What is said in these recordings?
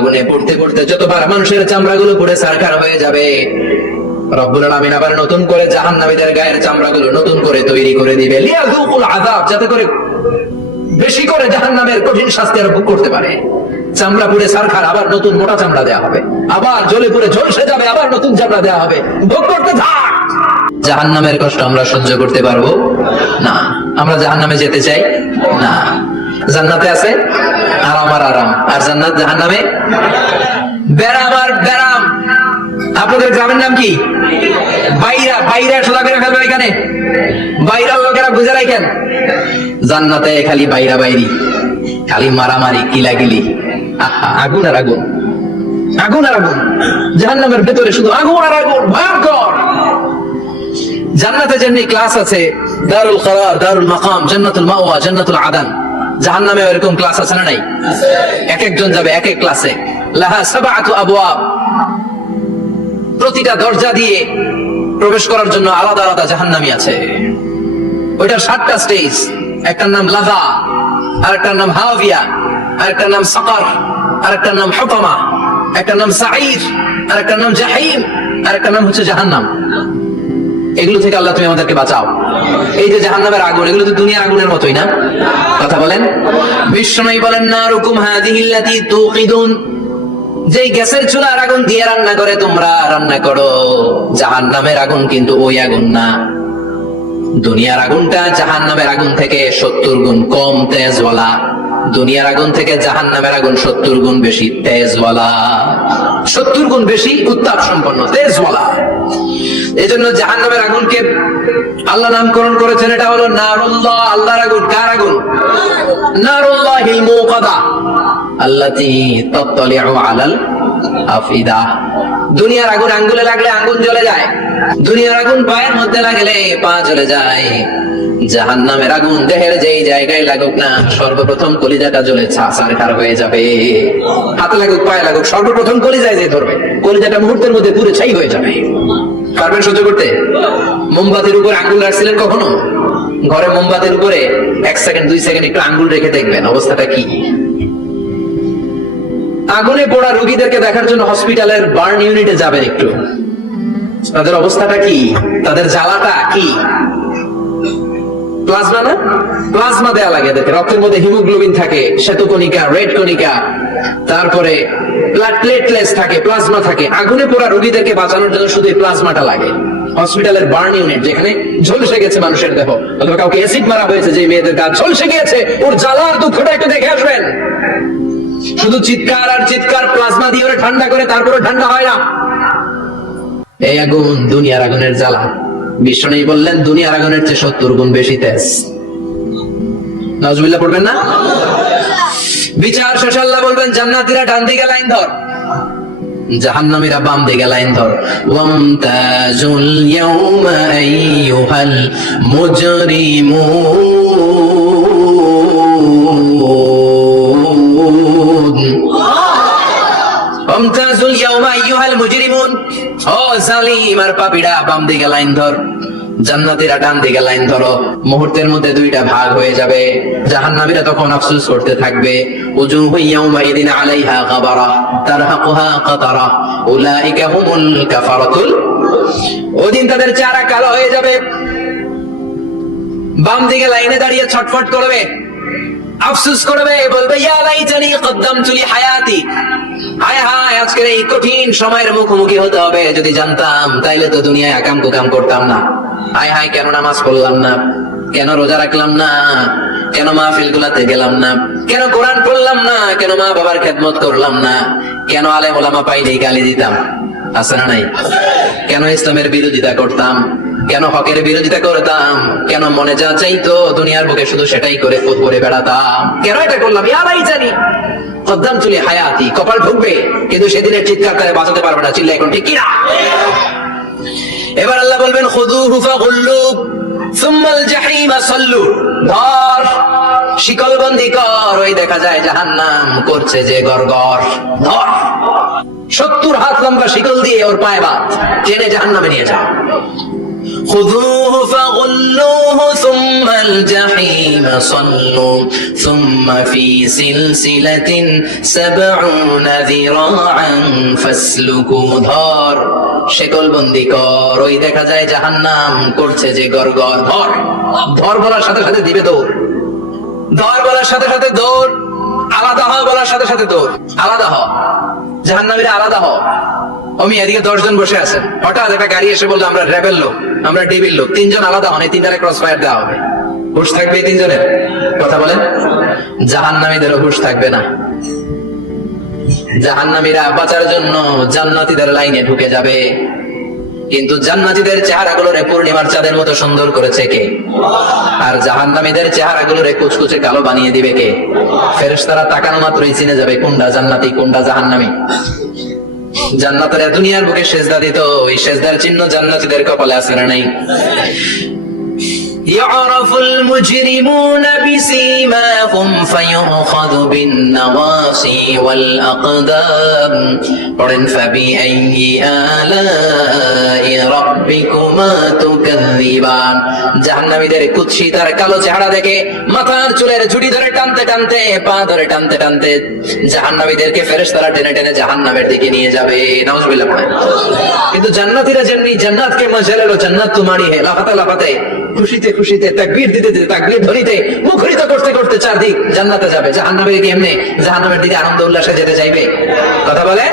আগুনে পড়তে পড়তে যতবার মানুষের চামড়াগুলো পুড়ে ছারখার হয়ে যাবে, রব্বুল আলামিন আবার নতুন করে জাহান্নামীদের গায়ের চামড়াগুলো নতুন করে তৈরি করে দিবে, লিয়াযুকুল আযাব, যাতে করে বেশি করে জাহান্নামের কঠিন শাস্তি আর ভোগ করতে পারে। চামড়া পুড়ে ছারখার, আবার নতুন মোটা চামড়া দেওয়া হবে, আবার জ্বলে পুড়ে ঝলসে যাবে, আবার নতুন চামড়া দেওয়া হবে, ভোগ করতে থাক। জাহান্নামের কষ্ট আমরা সহ্য করতে পারবো না। আমরা জাহান্নামে যেতে চাই না। জান্নাতে আছে আরাম আর আরাম, আর জান্নাত জাহান্নামে বেরাম আর বেরাম। আপনাদের গ্রামের নাম কি? বাইরা। বাইরা সোজা করে ফেলবে এখানে, বাইরা লোকেরা বুঝে রাখেন। জান্নাতে খালি বাইরা বাইরি, খালি মারামারি, কিলাগিলি, আগুন আর আগুন, আগুন আর আগুন। জাহান্নামের ভেতরে শুধু আগুন আর আগুন, ভয়ঙ্কর। জান্নাতে যেমনি ক্লাস আছে, দারুল করার, দারুল মাকাম, জান্নাতুল মাওয়া, জান্নাতুল আদান, জাহান্নামে এরকম ক্লাস আছে না নাই? এক একজন যাবে এক এক ক্লাসে। লাহা সাবআতু আবওয়াব, প্রতিটা দরজা দিয়ে প্রবেশ করার জন্য আলাদা আলাদা জাহান্নামী আছে। ওইটার 7টা স্টেজ। একটার নাম লাযা, আরেকটার নাম হাওয়িয়া, আরেকটার নাম সাকার, আরেকটার নাম হুতামা, একটার নাম সাঈর, আরেকটার নাম জাহিম, আরেকটার নাম হচ্ছে জাহান্নাম। এগুলো থেকে আল্লাহ তুমি আমাদেরকে বাঁচাও। এই যে জাহান্নামের আগুন, এগুলো তো দুনিয়ার আগুনের মতোই না? কথা বলেন। বিশ্বনবী বলেন, নারুকুম হাযিহিল্লাতী তুকিদুন, যেই গ্যাসের চুলার আগুন দিয়ে রান্না করে তোমরা রান্না করো, জাহান্নামের আগুন কিন্তু ওই আগুন না। দুনিয়ার আগুনটা জাহান্নামের আগুন থেকে 70 গুণ কম তেজওয়ালা। দুনিয়ার আগুন থেকে জাহান্নামের আগুন 70 গুণ বেশি তেজওয়ালা, 70 গুণ বেশি উত্তাপ সম্পন্ন, তেজওয়ালা। এই জন্য জাহান্নামের আগুনকে আল্লাহ নামকরণ করেছেন, এটা হলো নারুল্লাহ, আল্লাহর আগুন। কার আগুন? নারুল্লাহিল মুকাদা আল্লাতী তাত্তালিউ আলাল আফিদা। দুনিয়ার আগুন আঙ্গুলে লাগলে আঙ্গুল জ্বলে যায়, দুনিয়ার আগুন পায়ের মধ্যে লাগলে পা জ্বলে যায়। জাহান্নামের আগুন দেহের যেই জায়গায় লাগুক না, সর্বপ্রথম কলিজাটা জ্বলে ছারখার হয়ে যাবে। হাতে লাগুক, পায়ে লাগুক, সর্বপ্রথম কলিজায় যে ধরবে, কলিজাটা মুহূর্তের মধ্যে পুরো ছাই হয়ে যাবে। পারবেন সহ্য করতে? মোমবাতির উপর আঙ্গুল রাখছিলেন কখনো? ঘরে মোমবাতির উপরে 1 সেকেন্ড 2 সেকেন্ড একটু আঙ্গুল রেখে দেখবেন অবস্থাটা কি। আগুনে পোড়া রোগীদেরকে দেখার জন্য হসপিটালের বার্ন ইউনিটে যাবেন, একটু তাদের অবস্থাটা কি, তাদের জ্বালাটা কি। প্লাজমা না, প্লাজমা দেয়া লাগে এদেরকে। রক্তের মধ্যে হিমোগ্লোবিন থাকে, শ্বেতকণিকা, রেড কণিকা, তারপরে প্লেটলেটস থাকে, প্লাজমা থাকে। আগুনে পোড়া রোগীদেরকে বাঁচানোর জন্য শুধু এই প্লাজমাটা লাগে। হসপিটালের বার্ন ইউনিট, যেখানে ঝলসে গেছে মানুষের দেহ, অথবা কাউকে অ্যাসিড মারা হয়েছে, যে মেয়েদের গা ঝলসে গিয়েছে, ওর জ্বালার দুঃখটা একটু দেখে আসবেন। শুধু চিৎকার আর চিৎকার, প্লাজমা দিয়ে ওরা ঠান্ডা করে, তারপরে ঠান্ডা হয় না। এই আগুন দুনিয়ার আগুনের জ্বালা। বিশ্বনবী বললেন, দুনিয়ার আগুনের চেয়ে 70 গুণ বেশি তেজ। নাউজুবিল্লাহ পড়বেন না? বিচার শেষে আল্লাহ বলবেন, জান্নাতীরা ডান দিকে লাইন ধর, জাহান্নামীরা বাম দিকে লাইন ধর। ওয়ামতাজুল ইয়াওমা আইয়ুহাল মুজরিমুন, ওয়ামতাজুল ইয়াওমা আইয়ুহাল মুজরিমুন, ও জালিম আর পাপীরা বাম দিকে লাইন ধর, জান্নাতীরা ডান দিকে লাইন ধরো। মুহূর্তের মধ্যে দুইটা ভাগ হয়ে যাবে। জাহান্নামীরা তখন আফসোস করতে থাকবে, উজুহু ইয়াওমাইদিন আলাইহা গাবারা তারহাকুহা কাতারা উলাইকা হুমুল কাফারাতুল। ওদিন তাদের চেহারা কালো হয়ে যাবে, বাম দিকে লাইনে দাঁড়িয়ে ছটফট করবে, আফসোস করবে, বলবে, ইয়া লাইতানি কদ্দামতু লি হায়াতি, হায় হায় আজকের এই কঠিন সময়ের মুখোমুখি হতে হবে, যদি জানতাম তাইলে তো দুনিয়ায় আকাম কুকাম করতাম না। হায় হায়, কেন নামাজ পড়লাম না, কেন রোজা রাখলাম না, কেন মাহফিল গুলাতে গেলাম না, কেন কোরআন পড়লাম না, কেন মা বাবার খেদমত করলাম না, কেন আলেম ওলামা পাইলেই গালি দিতাম, আছে না নাই? কেন ইসলামের বিরোধিতা করতাম, কেন হকের বিরোধিতা করতাম, কেন মনে যা চাইতো দুনিয়ার বুকে শুধু সেটাই করে করে বেড়াতাম, কেন এটা করলাম? ইয়ালাই জানি কদ্দামতু লি হায়াতি, কপাল ঢুকবে, কিন্তু সেদিনের চিৎকার তারে বাঁচাতে পারবে না। চিল্লা এখন ঠিক কিনা? এবার আল্লাহ বলবেন, খুযুহু ফাগুল্লু সুম্মাল জাহিমা সাল্লু, ধর শিকলবন্দি কর। ওই দেখা যায় জাহান্নাম করছে যে গড়গড়, ধর 70 হাত লম্বা শিকল দিয়ে ওর পায়ে বাঁধ, টেনে জাহান্নামে নিয়ে যাও। খুযুহু ফাগুল্লুহু সুম্মাল জাহিম সাল্লু সুম্মা ফি সিলসিলাতিন 70 যিরাআন ফাসলুকু। ধর, শেকলবন্দি কর, ওই দেখা যায় জাহান্নাম করছে যে গরগর। ধর, ধর বলার সাথে সাথে দিবে দৌড়, ধর বলার সাথে সাথে দৌড়, আলাদা হ বলার সাথে সাথে দৌড়, আলাদা হ, জাহান্নামীরা আলাদা হ। আমি এদিকে 10 জন বসে আছেন, হঠাৎ একটা গাড়ি এসে বললো আমরা রেবেল লোক, আমরা ডিবির লোক, 3 জন আলাদা হন, এই 3টারে ক্রস ফায়ার দেওয়া হবে। হুশ থাকবে এই 3 জনের? কথা বলেন। জাহান্নামীদেরও হুশ থাকবে না। জাহান্নামীরা বাঁচার জন্য জান্নাতীদের লাইনে ঢুকে যাবে, কিন্তু জান্নাতীদের চেহারাগুলোরে পূর্ণিমার চাঁদের মতো সুন্দর করেছে কে? আর জাহান্নামীদের চেহারাগুলোরে কুচকুচে কালো বানিয়ে দিবে কে? ফেরেশতারা তাকানো মাত্রই চিনে যাবে কোনটা জান্নাতি কোনটা জাহান্নামী। জান্নাতীরা দুনিয়ার বুকে সেজদা দিত, ওই সেজদার চিহ্ন জান্নাতীদের কপালে আছে না নাই? يعرف المجرمون بسيماهم فيؤخذ بالنواصي والأقدام فبأي آلاء ربكما تكذبان। জাহান্নামীদের কুৎসিত আর কালো চেহারা দেখে মাথার চুলের ঝুড়ি ধরে টানতে টানতে, পা ধরে টানতে টানতে জাহান্নামীদেরকে ফেরেশতারা টেনে টেনে জাহান্নামের দিকে নিয়ে যাবে। নাউজুবিল্লাহ পড়েন। কিন্তু জান্নাতীরা যেমনি জান্নাতকে মজা লো, জান্নাত তোমারই হে, লাফাতে লাফাতে খুশিতে খুশিতে তাকবীর দিতে দিতে তাকবীর ধ্বনিতে মুখরিত করতে করতে চারদিক জান্নাতে যাবে। জাহান্নামে কি এমনি জাহান্নামের দিকে আনন্দ উল্লাসে যেতে চাইবে? কথা বলে।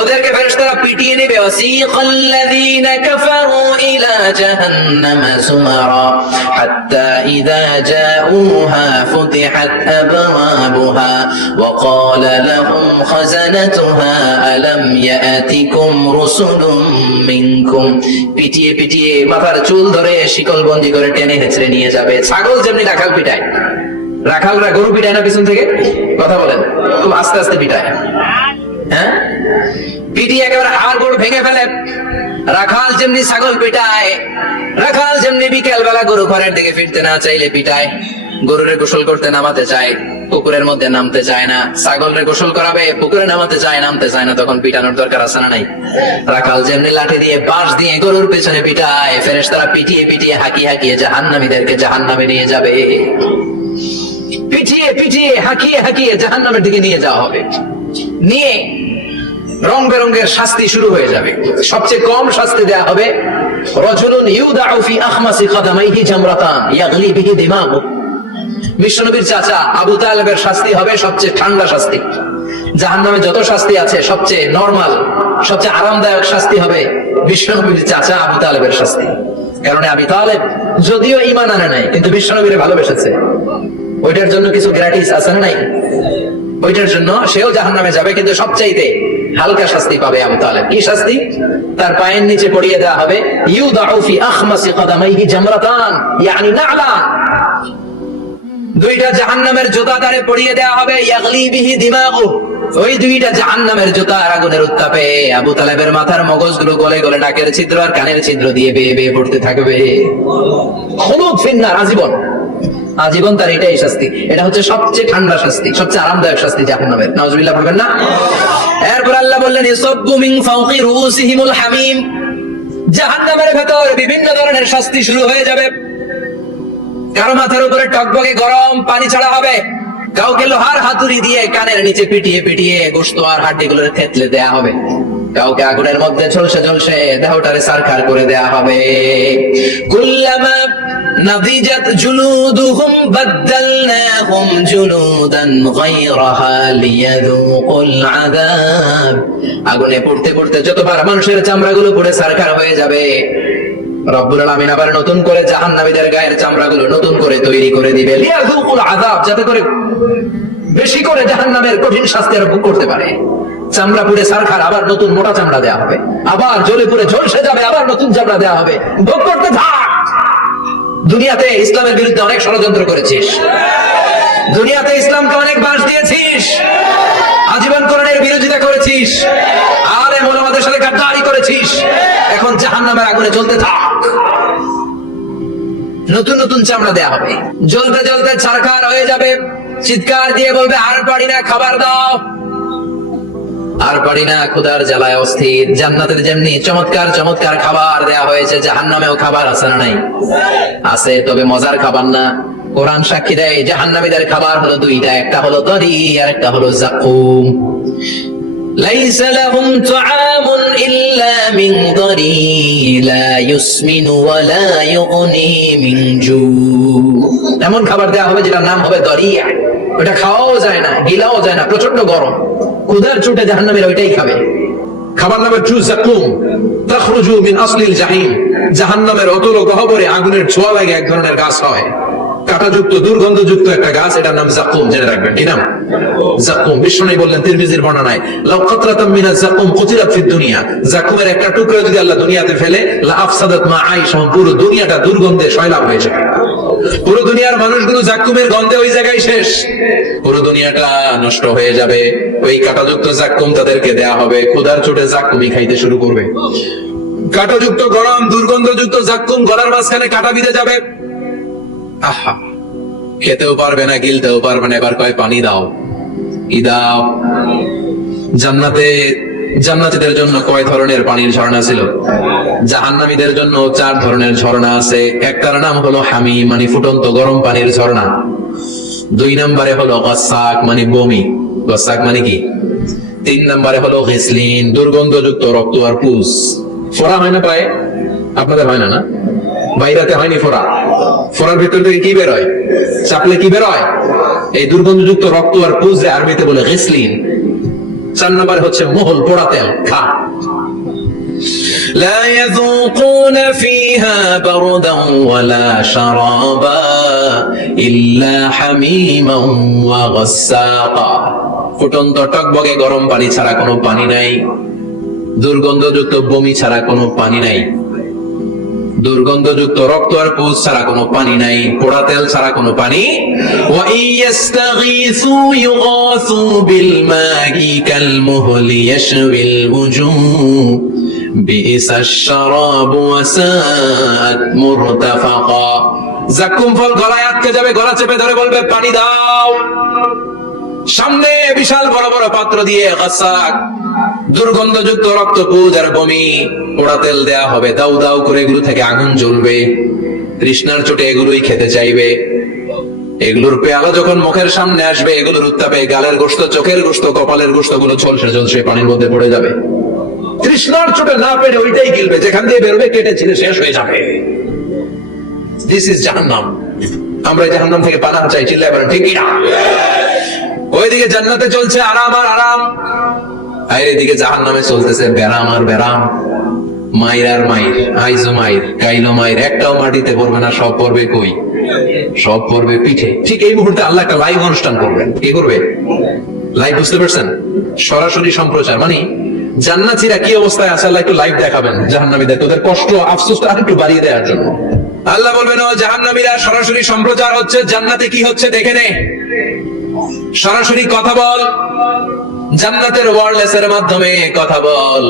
ওদেরকে ফেরেশতারা পিটিয়ে নেবে। ওয়াসিকাল্লাযীনা কাফারু ইলা জাহান্নামা সুমারা হাত্তা ইযা জাউহা ফুতিহাত আবওয়াবুহা ওয়া ক্বালা লাহুম খাযানাতুহা আলাম ইয়াতিকুম রুসুলুম মিনকুম। পিটিয়ে পিটিয়ে মাথার চুল ধরে শিকলবন্দি করে টেনে হেঁচড়ে নিয়ে যাবে। ছাগল যেমনি রাখাল পিটায়, রাখালরা গরু পিটায় না পিছন থেকে? কথা বলেন। খুব আস্তে আস্তে পিটায়, হ্যাঁ, পিটিয়ে একেবারে হাড় গোড় ভেঙে ফেলে। রাখাল যেমনি ছাগল পিটায়, রাখাল যেমনি বিকেল বেলা গরু ঘরের দিকে ফিরতে না চাইলে পিটায়, গরুরে গোসল করতে নামাতে চায়, পুকুরের মধ্যে নামতে চায় না, ছাগলরে গোসল করাবে, পুকুরে নামাতে চায়, নামতে চায় না, তখন পিটানোর দরকার আছে না নাই? রাখাল যেমনি লাঠি দিয়ে বাঁশ দিয়ে গরুর পেছনে পিটায়, ফেরেশতারা পিটিয়ে পিটিয়ে হাঁকিয়ে হাঁকিয়ে জাহান্নামীদেরকে জাহান্নামে নিয়ে যাবে। পিটিয়ে পিটিয়ে হাঁকিয়ে হাঁকিয়ে জাহান্নামের দিকে নিয়ে যাওয়া হবে। নিয়ে রং বেরঙের শাস্তি শুরু হয়ে যাবে। সবচেয়ে কম শাস্তি দেয়া হবে রাজুলুন ইউদাউ ফি আখমাসি কদামাইহি জামরাতান ইয়াগলি বিহি দিমাগু। বিশ্বনবীর চাচা আবু তালেবের শাস্তি হবে সবচেয়ে ঠান্ডা শাস্তি। জাহান্নামে যত শাস্তি আছে সবচেয়ে নরমাল, সবচেয়ে আরামদায়ক শাস্তি হবে বিশ্বনবীর চাচা আবু তালেবের শাস্তি। কারণ আবু তালেব যদিও ঈমান আনে নাই, কিন্তু বিশ্বনবীরে ভালোবেসেছে, ওইটার জন্য কিছু গ্র্যাটিস আছে না নাই? ওইটার জন্য সেও জাহান্নামে যাবে, কিন্তু সবচাইতে হালকা শাস্তি পাবে আবু তালেব। কি শাস্তি? তার পায়ের নিচে পড়িয়ে দেওয়া হবে ইউদাউ ফি আখমাসি কদামাইহি জামরাতান ইয়ানি না'লান, দুইটা জাহান্নামের জুতা তারে পড়িয়ে দেওয়া হবে, ইয়াগলি বিহি দিমাগু, ওই দুইটা জাহান্নামের জুতা আর আগুনের উত্তাপে আবু তালেবের মাথার মগজগুলো গলে গলে নাকের ছিদ্র আর কানের ছিদ্র দিয়ে বেয়ে বেয়ে পড়তে থাকবে। খুলুদ ফিন্নার, আজীবন, আজীবন তার এটাই শাস্তি। এটা হচ্ছে সবচেয়ে ঠান্ডা শাস্তি, সবচেয়ে আরামদায়ক শাস্তি জাহান্নামের। নাউজুবিল্লাহ বলবেন না? এরপর আল্লাহ বললেন ইসাব্বু মিন ফাওকি রুউসিহিমুল হামিম। জাহান্নামের ভেতর বিভিন্ন ধরনের শাস্তি শুরু হয়ে যাবে। কারো মাথার উপরে টকবকে গরম পানি ছাড়া হবে, কাউকে লোহার হাতুড়ি দিয়ে কানের নিচে পিটিয়ে পিটিয়ে গোশত আর হাড্ডিগুলো থেতলে দেয়া হবে, কাউকে আগুনের মধ্যে ঝলসে ঝলসে দেহটারে সারখার করে দেয়া হবে। কুল্লামা নাদিজাত জুলুদুহুম বাদদালনাহুম জুলুদান গায়রাহা লিয়াযুকুল আযাব। আগুনে পড়তে পড়তে যতবার মানুষের চামড়াগুলো পুড়ে সারখার হয়ে যাবে, রব্বুল আলামিন আবার নতুন করে জাহান্নামীদের গায়ের চামড়াগুলো নতুন করে তৈরি করে দিবে, লিয়াযুকুল আযাব, যাতে করে বেশি করে জাহান্নামের কঠিন শাস্তি আর ভোগ করতে পারে। চামড়া পুড়ে সারখার, আবার নতুন মোটা চামড়া দেয়া হবে, আবার জ্বলে পুড়ে ঝলসে যাবে, আবার নতুন চামড়া দেয়া হবে, ভোগ করতে থাক। দুনিয়াতে ইসলামের বিরুদ্ধে অনেক ষড়যন্ত্র করেছিস, দুনিয়াতে ইসলামকে অনেক বাস দিয়েছিস, আজীবন কোরআনের বিরোধিতা করেছিস, আলেম ওলামাদের সাথে গাদ্দারি করেছিস, এখন জাহান্নামের আগুনে জ্বলতে থাক। নতুন নতুন চামড়া দেয়া হবে, জ্বলতে জ্বলতে ছারখার হয়ে যাবে, চিৎকার দিয়ে বলবে আর পারি না, খাবার দাও। আর আর পারি না, ক্ষুধার জ্বালায় অস্থির। জান্নাতের যেমনি চমৎকার চমৎকার খাবার দেয়া হয়েছে, জাহান্নামেও খাবার আছে না নাই? আছে, তবে মজার খাবার না। কোরআন সাক্ষী দেয় জাহান্নামীদের খাবার হলো দুইটা, একটা হলো দড়ি আর একটা হলো জাকুম। ليس لهم طعام إلا من ضريع لا يسمن ولا يغني من جوع। এমন খাবার দেয়া হবে যেটার নাম হবে দরিয়া। ওটা খাওয়াও যায় না, গিলাও যায় না, প্রচন্ড গরম। ক্ষুধার চোটে জাহান্নামীরা ওইটাই খাবে। খাবার নামের টু জাকুম, তাখরুজু মিন আসলিল জাহিম। জাহান্নামের অতল গহ্বরে আগুনের ছোঁয়া লাগে এক ধরনের গাছ হয়, কাঁটাযুক্ত দুর্গন্ধযুক্ত একটা গাছ, এটার নাম জাকুম। জেনে রাখবেন, কি নাম? জাকুম। বিষ্ণু বললেন তিরমিজির বর্ণনায়, লাউ কাতরাতাম মিনাজ জাকুম কুতিরাত ফিদ দুনিয়া। জাকুমের একটা টুকরো যদি আল্লাহ দুনিয়াতে ফেলে, লা আফসাদাত মা আইশা, পুরো দুনিয়াটা দুর্গন্ধে সয়লাব হয়ে যাবে। পুরো দুনিয়ার মানুষগুলো জাকুমের গন্ধে ওই জায়গায় শেষ, পুরো দুনিয়াটা নষ্ট হয়ে যাবে। ওই কাঁটাযুক্ত জাকুম তাদেরকে দেয়া হবে, ক্ষুধার চোটে জাকুমই খাইতে শুরু করবে। কাঁটাযুক্ত গরম দুর্গন্ধযুক্ত জাকুম গলার মাঝখানে কাঁটা বিঁধে যাবে। আহা, খেতেও পারবে না, গিলতেও পারবে না। এবার কয় পানি দাও, কি দাও? জান্নাতীদের জন্য কয় ধরনের পানির ঝর্ণা ছিল? জাহান্নামীদের জন্য 4 ধরনের ঝর্ণা আছে। একটার নাম হলো হামিম, মানে ফুটন্ত গরম পানির ঝর্ণা। 2 নম্বরে হলো গাসাক, মানে বমি। গাসাক মানে কি? 3 নম্বরে হলো গিসলিন, দুর্গন্ধযুক্ত রক্ত আর পুজ। ফোড়া হয় না পায়ে? আপনাদের হয় না? না, বাইরাতে হয়নি ফোড়া? ফোড়ার ভিতর থেকে কি বের হয়? চাপলে কি বের হয়? এই দুর্গন্ধযুক্ত রক্ত আর পুজ আরবিতে বলে গিসলিন। 4 নম্বরে হচ্ছে মোহল, পোড়া তেল। খা। لا يذوقون فيها بردا ولا شرابا إلا حميما وغساقا। ফুটন্ত টকবগে গরম পানি ছাড়া কোনো পানি নাই, দুর্গন্ধযুক্ত বমি ছাড়া কোনো পানি নাই, দুর্গন্ধযুক্ত রক্ত আর পুজ ছাড়া কোনো পানি নাই, পোড়া তেল ছাড়া কোনো পানি। ওয়া ইয়াস্তাগীসু ইউগাসু বিল মাই কাল মুহলি ইয়াশবিল উজুহ বিইসাশ শারাবু ওয়া সাআত মুরতাফাকা। জাকুম ফল গলায় আটকে যাবে, গলা চেপে ধরে বলবে পানি দাও। সামনে বিশাল বড় বড় পাত্র দিয়ে গাসাক, দুর্গন্ধযুক্ত রক্ত পুজ আর বমি, পোড়া তেল দেয়া হবে। দাউ দাউ করে এগুলো থেকে আগুন জ্বলবে। তৃষ্ণার চোটে এগুলোই খেতে চাইবে। এগুলোর পেয়ালা যখন মুখের সামনে আসবে, এগুলোর উত্তাপে গালের গোশত, চোখের গোশত, কপালের গোশত গুলো ঝলসে ঝলসে পানির মধ্যে পড়ে যাবে। তৃষ্ণার চোটে না পেরে ওইটাই গিলবে, যেখান দিয়ে বেরোবে কেটে ছিঁড়ে শেষ হয়ে যাবে। দিস ইজ জাহান্নাম। আমরা জাহান্নাম থেকে পানাহ চাই, চিল্লায় বলেন ঠিক না? ওইদিকে জান্নাতে চলছে আরাম আর আরাম, আর এদিকে জাহান্নামে চলতেছে বেরাম আর বেরাম। মাইর আর মাইর, আইজো মাইর, কাইলো মাইর। একটাও মাটিতে পড়বে না, সব পড়বে কই? সব পড়বে পিঠে। ঠিক এই মুহূর্তে আল্লাহ একটা লাইভ অনুষ্ঠান করবেন। কি করবে? লাইভ, বুঝতে পারছেন? সরাসরি সম্প্রচার। মানে জান্নাতীরা কি অবস্থায় আছে আল্লাহ একটু লাইভ দেখাবেন জাহান্নামীদের, তোদের কষ্ট আফসোসটা আরেকটু বাড়িয়ে দেওয়ার জন্য। আল্লাহ বলবেন, ও জাহান্নামীরা, সরাসরি সম্প্রচার হচ্ছে, জান্নাতে কি হচ্ছে দেখে নে, সরাসরি কথা বল। জান্নাতের ওয়্যারলেসের মাধ্যমে কথা বল,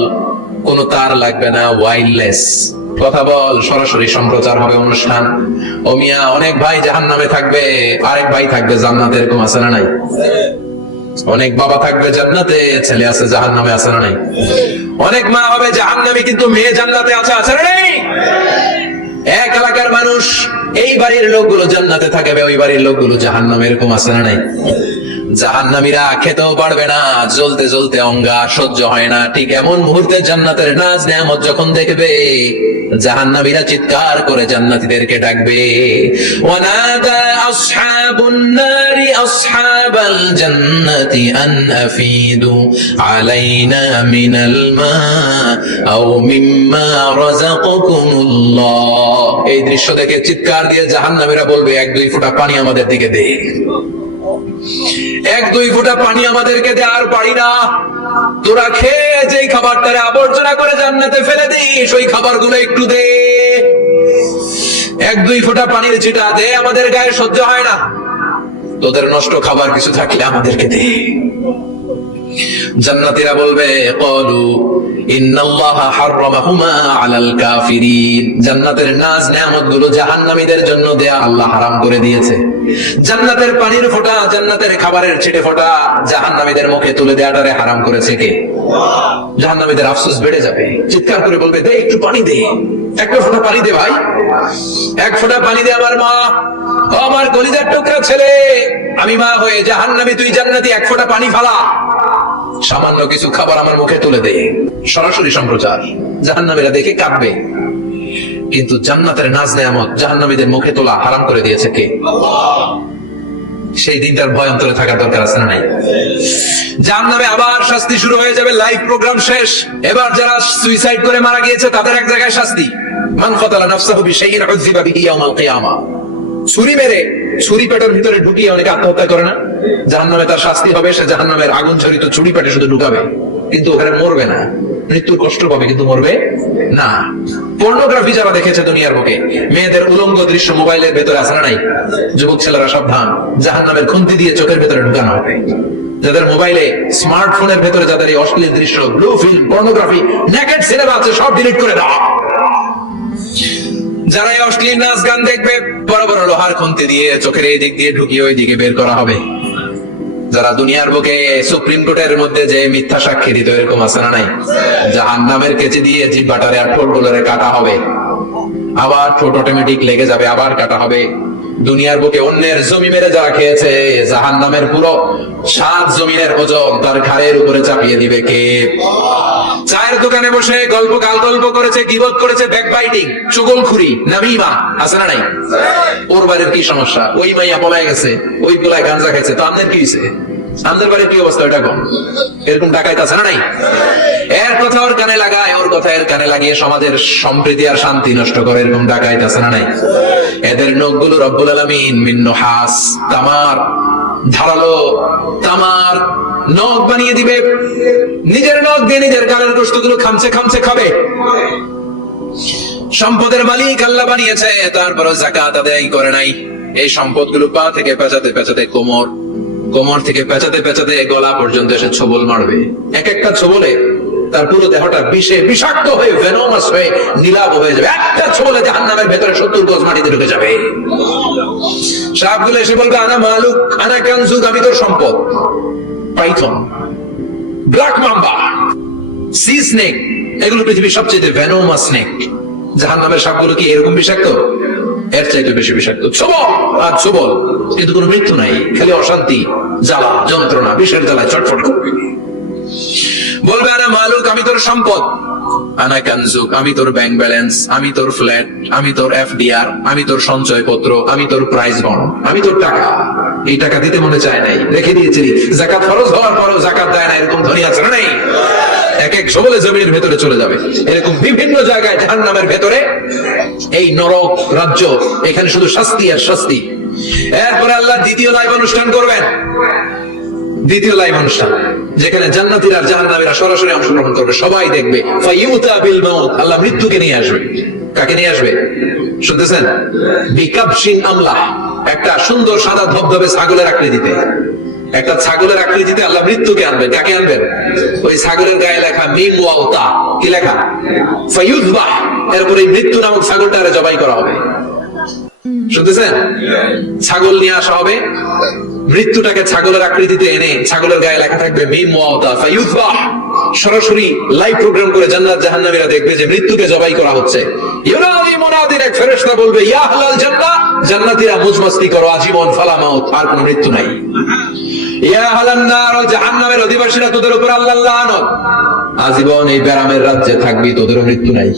কোনো তার লাগবে না, ওয়্যারলেস কথা বল। সরাসরি সম্প্রচার হবে অনুষ্ঠান। ও মিয়া, অনেক ভাই জাহান্নামে থাকবে, আরেক ভাই থাকবে জান্নাতে, এরকম আছে না নাই? অনেক বাবা থাকবে জান্নাতে, ছেলে আছে জাহান্নামে, আছে না নাই? অনেক মা হবে জাহান্নামী, কিন্তু মেয়ে জান্নাতে আছে, আছে না নাই? এক এলাকার মানুষ, এই বাড়ির লোকগুলো জান্নাতে থাকবে, ওই বাড়ির লোকগুলো জাহান্নামে, এরকম আছে না নাই? জাহান্নামীরা খেতেও পারবে না, জ্বলতে জ্বলতে অঙ্গা সহ্য হয় না। ঠিক এমন মুহূর্তে জান্নাতের নাজ নেয়ামত যখন দেখবে, জাহান্নামীরা চিৎকার করে জান্নাতীদেরকে ডাকবে, ওয়ানাদা আসহাবুন নারি আসহাবাল জান্নাতি আন আফিদু আলাইনা মিনাল মা আও মিম্মা রাযাকাকুমুল্লাহ। এই দৃশ্য দেখে চিৎকার দিয়ে জাহান্নামীরা বলবে, 1-2 ফোঁটা পানি আমাদের দিকে দে, 1-2 ফোঁটা পানি আমাদেরকে দে, আর পারি না। তোরা খেয়ে যেই খাবারটারে আবর্জনা করে জান্নাতে ফেলে দিস, ওই খাবারগুলো একটু দে, 1-2 ফোঁটা পানির ছিটা দে, আমাদের গায়ে সহ্য হয় না। তোদের নষ্ট খাবার কিছু থাকলে আমাদেরকে দে। জান্নাতীরা বলবে ক্বালু ইন্নাল্লাহা হাররামাহুমা আলাল কাফিরিন, জান্নাতের নাজ নেয়ামত গুলো জাহান্নামীদের জন্য দেয়া আল্লাহ হারাম করে দিয়েছে। জান্নাতের পানির ফোঁটা, জান্নাতের খাবারের ছিটে ফোঁটা জাহান্নামীদের মুখে তুলে দেয়াটারে হারাম করেছে কে? জাহান্নামীদের আফসোস বেড়ে যাবে, চিৎকার করে বলবে দে একটু পানি দে, এক ফোঁটা পানি দে ভাই, এক ফোঁটা পানি দে আমার মা, আমার কলিজার টুকরা ছেলে, আমি মা হয়ে জাহান্নামী, তুই জান্নাতি, এক ফোঁটা পানি ফালা, সামান্য কিছু খাবার আমার মুখে তুলে দে। সরাসরি সম্প্রচার, জাহান্নামীরা দেখে কাঁদবে। কিন্তু জান্নাতের নাজ নেয়ামত জাহান্নামীদের মুখে তোলা হারাম করে দিয়েছে কে? সেই দিনটার ভয় অন্তরে থাকার দরকার আছে না নাই? জাহান্নামে আবার শাস্তি শুরু হয়ে যাবে, লাইভ প্রোগ্রাম শেষ। এবার যারা সুইসাইড করে মারা গিয়েছে তাদের এক জায়গায় শাস্তি। মান কাতালা নাফসাহু বিশাইইন উযযিবা বিহি ইয়াওমাল কিয়ামা। ছুরি মেরে ছুরি পেটের ভিতরে ঢুকিয়ে অনেকে আত্মহত্যা করে না? জাহান্নামে তার শাস্তি হবে, সে জাহান্নামের আগুন ছড়িত ছুরি পেটে শুধু ঢুকাবে, কিন্তু ওখানে মরবে না, মৃত্যুর কষ্ট পাবে কিন্তু মরবে না। পর্নোগ্রাফি যারা দেখেছে দুনিয়ার বুকে, মেয়েদের উলঙ্গ দৃশ্য মোবাইলের ভেতরে আছে না নাই? যুবক ছেলেরা সাবধান, জাহান্নামের খুন্তি দিয়ে চোখের ভেতরে ঢুকানো হবে। যাদের মোবাইলে স্মার্টফোনের ভেতরে যাদের এই অশ্লীল দৃশ্য, blue film, pornography, naked cinema আছে, সব ডিলিট করে দাও। যারা এই অশ্লীল নাচ গান দেখবে, বড় বড় লোহার খুন্তি দিয়ে চোখের এই দিক দিয়ে ঢুকিয়ে ওই দিকে বের করা হবে। যারা দুনিয়ার বুকে সুপ্রিম কোর্টের মধ্যে যে মিথ্যা সাক্ষী দিত, এরকম আছে না নাই? জাহান্নামের কেচি দিয়ে জিহ্বাটারে আর ঠোঁটগুলোরে কাটা হবে, আবার ঠোঁট অটোমেটিক লেগে যাবে, আবার কাটা হবে। দুনিয়ার বুকে অন্যের জমি মেরে যারা খেয়েছে, জাহান্নামের পুরো 7 জমিনের ওজন তার ঘাড়ের উপরে চাপিয়ে দিবে কে? চায়ের দোকানে বসে গল্প করেছে, গীবত করেছে, ব্যাকবাইটিং, চুগলখুরি, নামিমা, আছে না নাই? ওর বাড়ির কি সমস্যা? ওই মাইয়া পলায় গেছে, ওই পোলায় গাঞ্জা খাইছে, তো আমাদের কি হয়েছে? আমাদের বাড়ির কি অবস্থা? ওটা কম, এরকম ডাকাইত আছে না নাই? এর কথা ওর কানে লাগায়, ওর কথা এর কানে লাগিয়ে সমাজের সম্প্রীতি আর শান্তি নষ্ট করে, এরকম ডাকাইত আছে না নাই? এদের নখগুলো রব্বুল আলামিন মিন নুহাস, তামার, ধারালো তামার নখ বানিয়ে দিবে। নিজের নখ দিয়ে নিজের গালের গোশতগুলো খামচে খামচে খাবে। সম্পদের মালিক আল্লাহ বানিয়েছে, তারপরও যাকাত আদায় করে নাই। এই সম্পদগুলো পা থেকে পেঁচাতে পেঁচাতে কোমর, কোমর থেকে পেঁচাতে পেঁচাতে গলা পর্যন্ত এসে ছোবল মারবে। এক একটা ছোবলে তার পুরো দেহটা বিষে বিষাক্ত হয়ে, ভেনোমাস হয়ে নীলাভ হয়ে যাবে। একটা ছোবলে জাহান্নামের ভেতরে 70 গজ মাটিতে ঢুকে যাবে। সাপগুলো এসে বলবে আনা মালুক, আনা কানজুক, আমি তোর সম্পদ। Python, black mamba, C snake, এগুলো পৃথিবীর সবচেয়ে ভেনোমাস স্নেক। জাহান্নামের সাপগুলো কি এরকম বিষাক্ত? এর চাইতে বেশি বিষাক্ত। ছোবল আর ছোবল, কিন্তু কোনো মৃত্যু নাই, খালি অশান্তি, জ্বালা, যন্ত্রণা, বিষের জ্বালায় চটফট করবে। বলবে আনা মালুক, আমি তোর সম্পদ। আনা কানজুক, আমি তোর ব্যাংক ব্যালেন্স, আমি তোর ফ্ল্যাট, আমি তোর এফডিআর, আমি তোর সঞ্চয়পত্র, আমি তোর প্রাইজ বন্ড, আমি তোর টাকা। এই টাকা দিতে মনে চায় নাই, রেখে দিয়েছিলি। যাকাত ফরজ হওয়ার পরও যাকাত দেয় না, এরকম ধনী আছে না নাই? এক এক ছোবলে জমির ভেতরে চলে যাবে। এরকম বিভিন্ন জায়গায় জাহান্নামের ভেতরে এই নরক রাজ্য, এখানে শুধু শাস্তি আর শাস্তি। এরপরে আল্লাহ দ্বিতীয় লাইভ অনুষ্ঠান করবেন। দ্বিতীয় লাইভ অনুষ্ঠান, যেখানে জান্নাতীরা আর জাহান্নামীরা সরাসরি অংশগ্রহণ করবে, সবাই দেখবে। ফায়ুতা বিল মাউত, আল্লাহ মৃত্যুকে নিয়ে আসবে। কাকে নিয়ে আসবে শুনতেছেন? বিকাবশিন আমলা, একটা সুন্দর সাদা ধবধবে ছাগলের আকৃতিতে, একটা ছাগলের আকৃতিতে আল্লাহ মৃত্যুকে আনবেন। কাকে আনবেন? ওই ছাগলের গায়ে লেখা মিম ওয়া তা, কি লেখা? ফায়ুযবাহ। এরপর এই মৃত্যু নামক ছাগলটারে জবাই করা হবে। শুনতেছেন? ছাগল নিয়ে আসা হবে, মৃত্যুটাকে ছাগলের আকৃতিতে এনে ছাগলের গায়ে লেখা থাকবে মিম ওয়া তা ফায়ুযবাহ। সরাসরি লাইভ প্রোগ্রাম করে জান্নাত জাহান্নামীরা দেখবে যে মৃত্যুকে জবাই করা হচ্ছে। ইউনাদি মুনাদির, এক ফেরেশতা বলবে ইয়া আহলাল জান্নাহ, জান্নাতীরা মুজমাস্তি করো আজীবন, ফালা মাউত, আর কোনো মৃত্যু নাই। ইয়া আহলান নার, জাহান্নামের অধিবাসীরা, তোদের উপর আল্লাহর লানত, আজীবন এই ব্যারামের রাজ্যে থাকবি, তোদেরও মৃত্যু নাই।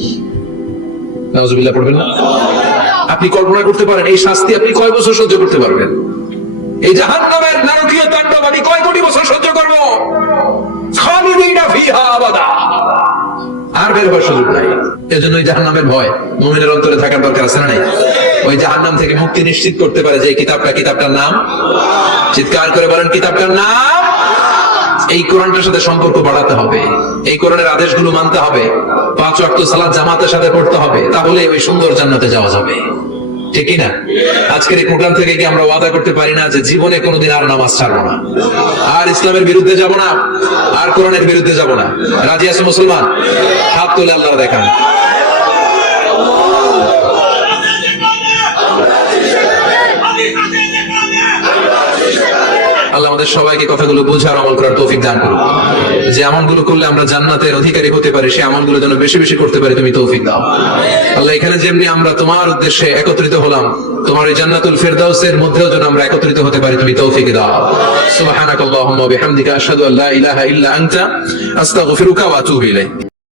নাউজুবিল্লাহ পড়বেন না? আপনি কল্পনা করতে পারেন এই শাস্তি আপনি কয় বছর সহ্য করতে পারবেন? এই জাহান্নামের নারকীয় তাণ্ডব আমি কয় কোটি বছর সহ্য করব? খালিদিনা ফিহা আবাদা, আর বের হওয়ার সুযোগ নাই। এজন্য ওই জাহান্নামের ভয় মুমিনের অন্তরে থাকার দরকার আছে না নাই? ওই জাহান্নাম থেকে মুক্তি নিশ্চিত করতে পারে যে কিতাবটার নাম, চিৎকার করে বলেন কিতাবটার নাম। এই কোরআনটার সাথে সম্পর্ক বাড়াতে হবে, এই কোরআনের আদেশগুলো মানতে হবে, 5 ওয়াক্ত সালাত জামাতের সাথে পড়তে হবে, তাহলে ওই সুন্দর জান্নাতে যাওয়া যাবে। ঠিক না? আজকের এই প্রোগ্রাম থেকে কি আমরা ওয়াদা করতে পারি না যে জীবনে কোনোদিন আর নামাজ ছাড়বো না, আর ইসলামের বিরুদ্ধে যাব না, আর কোরআনের বিরুদ্ধে যাব না? রাজি আছে মুসলমান? হাত তুলে আল্লাহ দেখান। আল্লাহ আমাদের সবাইকে কথাগুলো বোঝার আমল করার তৌফিক দান করুন। যে আমলগুলো করলে আমরা জান্নাতের অধিকারী হতে পারি, সেই আমলগুলো যেন বেশি বেশি করতে পারি তুমি তৌফিক দাও। আল্লাহ এখানে যেমনি আমরা তোমার উদ্দেশ্যে একত্রিত হলাম, তোমার এই জান্নাতুল ফেরদাউসের মধ্যেও যেন আমরা একত্রিত হতে পারি তুমি তৌফিক দাও। সুবহানাকাল্লাহুম্মা ওয়া বিহামদিকা আশহাদু আল্লা ইলাহা ইল্লা আনতা আস্তাগফিরুকা ওয়া আতুবু ইলাইক।